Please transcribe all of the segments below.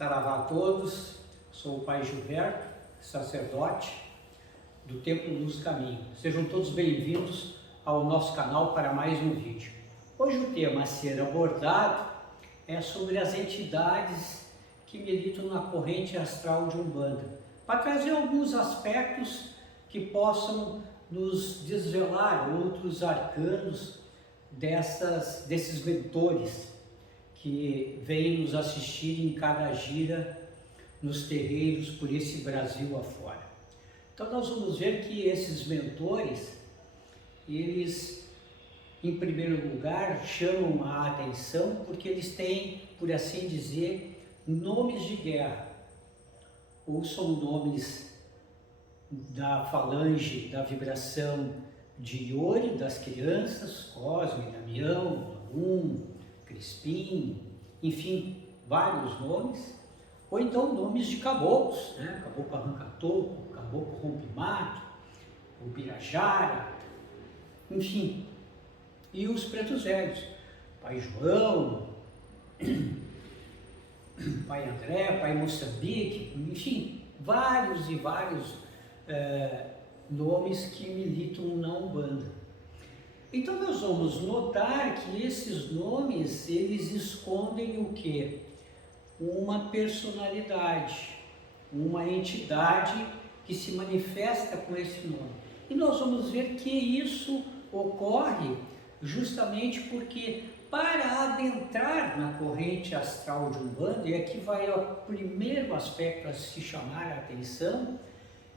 Saravá a todos, sou o Pai Gilberto, sacerdote do Templo Luz do Caminho. Sejam todos bem-vindos ao nosso canal para mais um vídeo. Hoje o tema a ser abordado é sobre as entidades que militam na corrente astral de Umbanda, para trazer alguns aspectos que possam nos desvelar outros arcanos desses mentores que vêm nos assistir em cada gira nos terreiros por esse Brasil afora. Então nós vamos ver que esses mentores, eles em primeiro lugar chamam a atenção porque eles têm, por assim dizer, nomes de guerra, ou são nomes da falange, da vibração de Iori, das crianças, Cosme, Damião, Ogum, Crispim, enfim, vários nomes, ou então nomes de caboclos, né? Caboclo arranca-toco, caboclo rompe-mato, o Birajara, enfim, e os pretos velhos, Pai João, Pai André, Pai Moçambique, enfim, vários e vários nomes que militam na Umbanda. Então nós vamos notar que esses nomes, eles escondem o quê? Uma personalidade, uma entidade que se manifesta com esse nome. E nós vamos ver que isso ocorre justamente porque para adentrar na corrente astral de Umbanda, e aqui vai o primeiro aspecto a se chamar a atenção,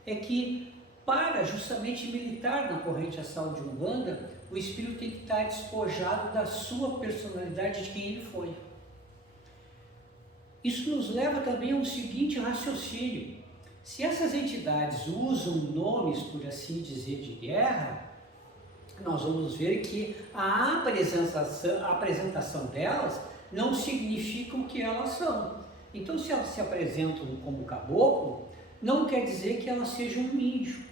é que para justamente militar na corrente astral de Umbanda, o espírito tem que estar despojado da sua personalidade, de quem ele foi. Isso nos leva também a um seguinte raciocínio: se essas entidades usam nomes, por assim dizer, de guerra, nós vamos ver que a apresentação delas não significa o que elas são. Então, se elas se apresentam como caboclo, não quer dizer que elas sejam um índio.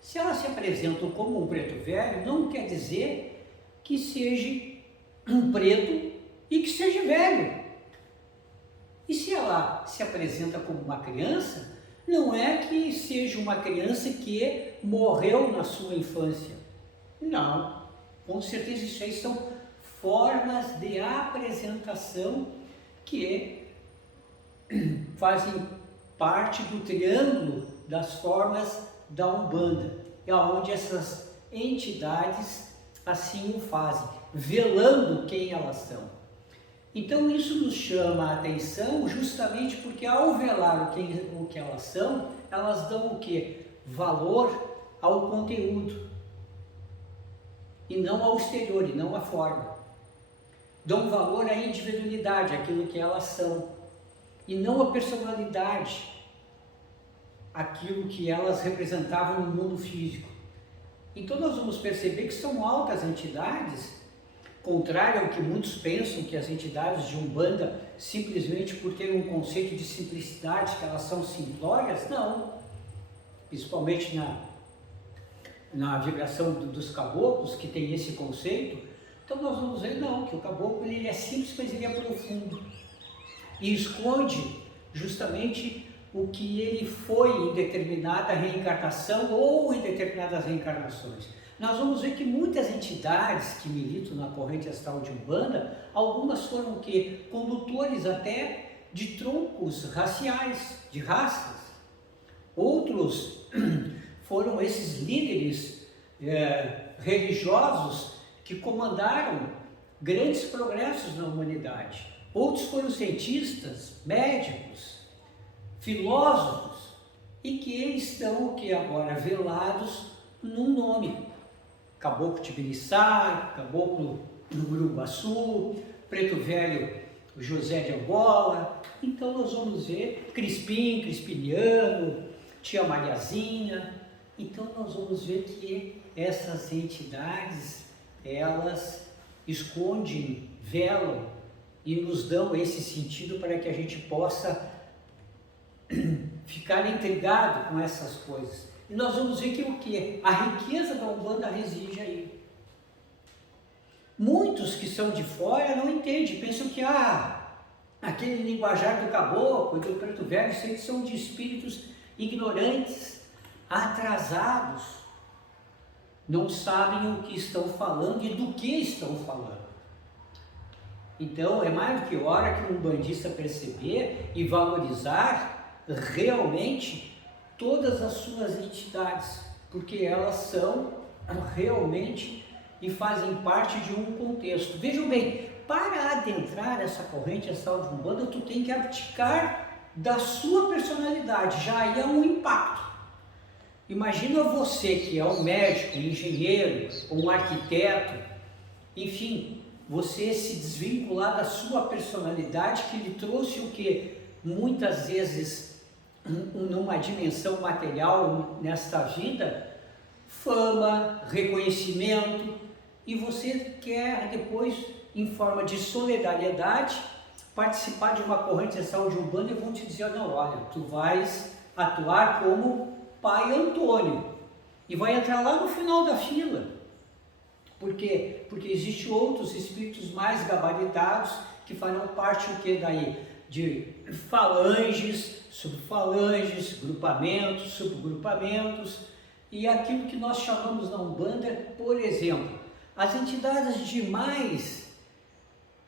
Se elas se apresentam como um preto velho, não quer dizer que seja um preto e que seja velho. E se ela se apresenta como uma criança, não é que seja uma criança que morreu na sua infância. Não, com certeza isso aí são formas de apresentação que fazem parte do triângulo das formas da Umbanda, é onde essas entidades assim o fazem, velando quem elas são. Então isso nos chama a atenção justamente porque ao velar o que elas são, elas dão o quê? Valor ao conteúdo e não ao exterior, e não à forma. Dão valor à individualidade, aquilo que elas são, e não à personalidade, aquilo que elas representavam no mundo físico. Então nós vamos perceber que são altas entidades, contrário ao que muitos pensam, que as entidades de Umbanda, simplesmente por ter um conceito de simplicidade, que elas são simplórias, não. Principalmente na vibração dos caboclos, que tem esse conceito. Então nós vamos ver, não, que o caboclo ele é simples, mas ele é profundo. E esconde justamente o que ele foi em determinada reencarnação ou em determinadas reencarnações. Nós vamos ver que muitas entidades que militam na corrente astral de Umbanda, algumas foram o quê? Condutores até de troncos raciais, de raças. Outros foram esses líderes religiosos que comandaram grandes progressos na humanidade. Outros foram cientistas, médicos, filósofos, e que eles estão que agora velados num nome: Caboclo Tibiriçá, Caboclo do Uruguaçu, Preto Velho José de Angola. Então nós vamos ver Crispim, Crispiniano, Tia Mariazinha. Então nós vamos ver que essas entidades, elas escondem, velam e nos dão esse sentido para que a gente possa ficar intrigado com essas coisas. E nós vamos ver que o que? A riqueza da Umbanda reside aí. Muitos que são de fora não entendem, pensam que aquele linguajar do caboclo, do preto velho, eles são de espíritos ignorantes, atrasados, não sabem o que estão falando e do que estão falando. Então é mais do que hora que um umbandista perceber e valorizar realmente todas as suas entidades, porque elas são realmente e fazem parte de um contexto. Vejam bem, para adentrar essa corrente astral de Umbanda, tu tem que abdicar da sua personalidade, já aí é um impacto. Imagina você que é um médico, um engenheiro, um arquiteto, enfim, você se desvincular da sua personalidade que lhe trouxe o que? Muitas vezes, numa dimensão material nesta vida, fama, reconhecimento, e você quer depois, em forma de solidariedade, participar de uma corrente astral de Umbanda e vão te dizer, não, olha, tu vais atuar como Pai Antônio e vai entrar lá no final da fila. Por quê? Porque existem outros espíritos mais gabaritados que farão parte o que daí? De falanges, subfalanges, grupamentos, subgrupamentos e aquilo que nós chamamos na Umbanda, por exemplo, as entidades de mais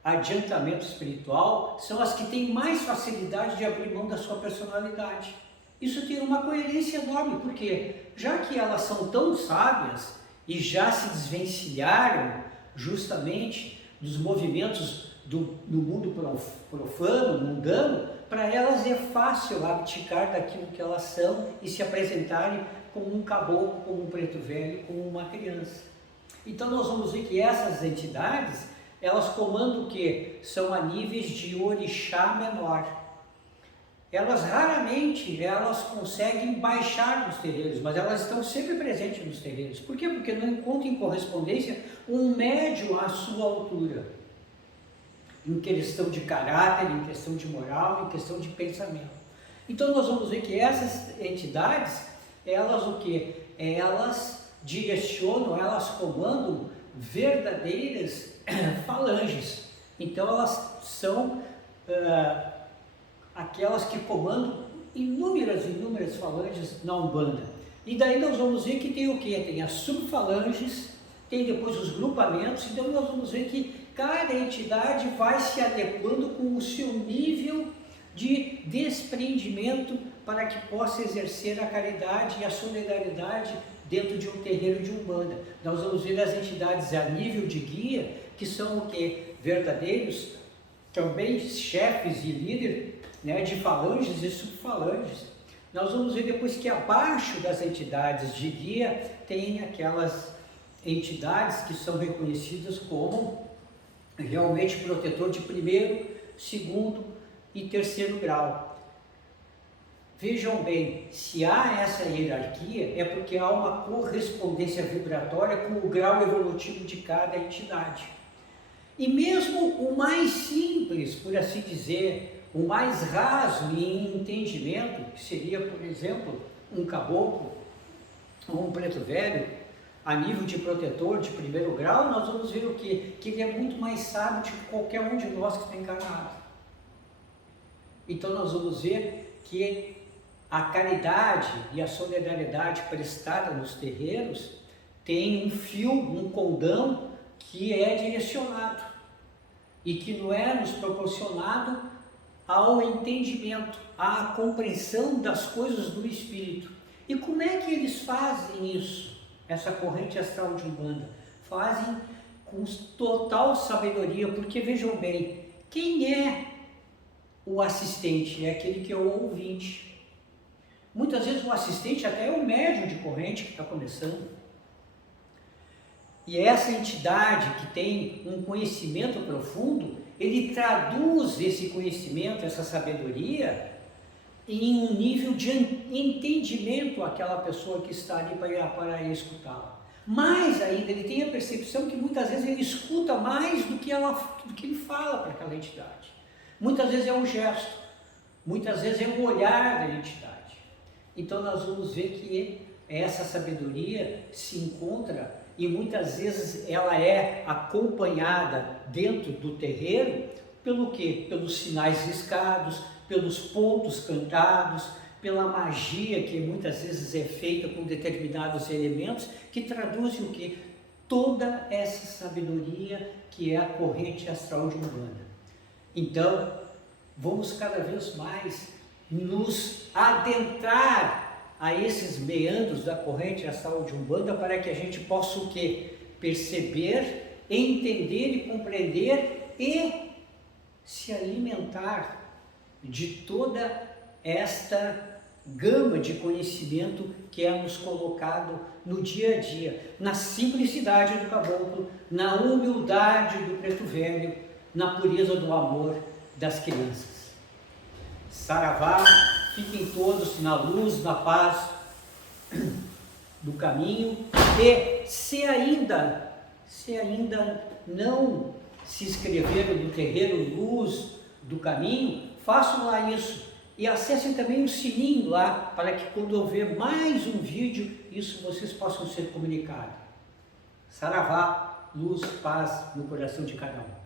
adiantamento espiritual são as que têm mais facilidade de abrir mão da sua personalidade. Isso tem uma coerência enorme, porque já que elas são tão sábias e já se desvencilharam justamente dos movimentos do mundo profano, mundano, para elas é fácil abdicar daquilo que elas são e se apresentarem como um caboclo, como um preto velho, como uma criança. Então nós vamos ver que essas entidades, elas comandam o que? São a níveis de orixá menor. Elas raramente conseguem baixar nos terreiros, mas elas estão sempre presentes nos terreiros. Por quê? Porque não encontram em correspondência um médium à sua altura. Em questão de caráter, em questão de moral, em questão de pensamento. Então nós vamos ver que essas entidades, elas o que? Elas direcionam, elas comandam verdadeiras falanges. Então elas são aquelas que comandam inúmeras falanges na Umbanda. E daí nós vamos ver que tem o que? Tem as subfalanges, tem depois os grupamentos, então nós vamos ver que cada entidade vai se adequando com o seu nível de desprendimento para que possa exercer a caridade e a solidariedade dentro de um terreiro de Umbanda. Nós vamos ver as entidades a nível de guia, que são o que? Verdadeiros, também chefes e líderes, né, de falanges e subfalanges. Nós vamos ver depois que abaixo das entidades de guia tem aquelas entidades que são reconhecidas como realmente protetor de primeiro, segundo e terceiro grau. Vejam bem, se há essa hierarquia é porque há uma correspondência vibratória com o grau evolutivo de cada entidade. E mesmo o mais simples, por assim dizer, o mais raso em entendimento, que seria, por exemplo, um caboclo ou um preto velho, a nível de protetor de primeiro grau, nós vamos ver o quê? Que ele é muito mais sábio do que qualquer um de nós que está encarnado. Então nós vamos ver que a caridade e a solidariedade prestada nos terreiros tem um fio, um condão que é direcionado e que não é nos proporcionado ao entendimento, à compreensão das coisas do espírito. E como é que eles fazem isso? Essa corrente astral de Umbanda? Fazem com total sabedoria, porque vejam bem, quem é o assistente? É aquele que é o ouvinte. Muitas vezes o assistente até é o médium de corrente que está começando. E essa entidade que tem um conhecimento profundo, ele traduz esse conhecimento, essa sabedoria, em um nível de entendimento àquela pessoa que está ali para escutá-la. Mais ainda, ele tem a percepção que muitas vezes ele escuta mais do que ele fala para aquela entidade. Muitas vezes é um gesto, muitas vezes é um olhar da entidade. Então nós vamos ver que essa sabedoria se encontra e muitas vezes ela é acompanhada dentro do terreiro Pelo quê? Pelos sinais riscados, pelos pontos cantados, pela magia que muitas vezes é feita com determinados elementos, que traduzem o quê? Toda essa sabedoria que é a corrente astral de Umbanda. Então, vamos cada vez mais nos adentrar a esses meandros da corrente astral de Umbanda para que a gente possa o quê? Perceber, entender e compreender e se alimentar de toda esta gama de conhecimento que é nos colocado no dia a dia, na simplicidade do caboclo, na humildade do preto velho, na pureza do amor das crianças. Saravá, fiquem todos na luz, na paz do caminho, e se ainda não se inscreveram no terreiro Luz do Caminho, façam lá isso. E acessem também o sininho lá, para que quando houver mais um vídeo, isso vocês possam ser comunicados. Saravá, luz, paz no coração de cada um.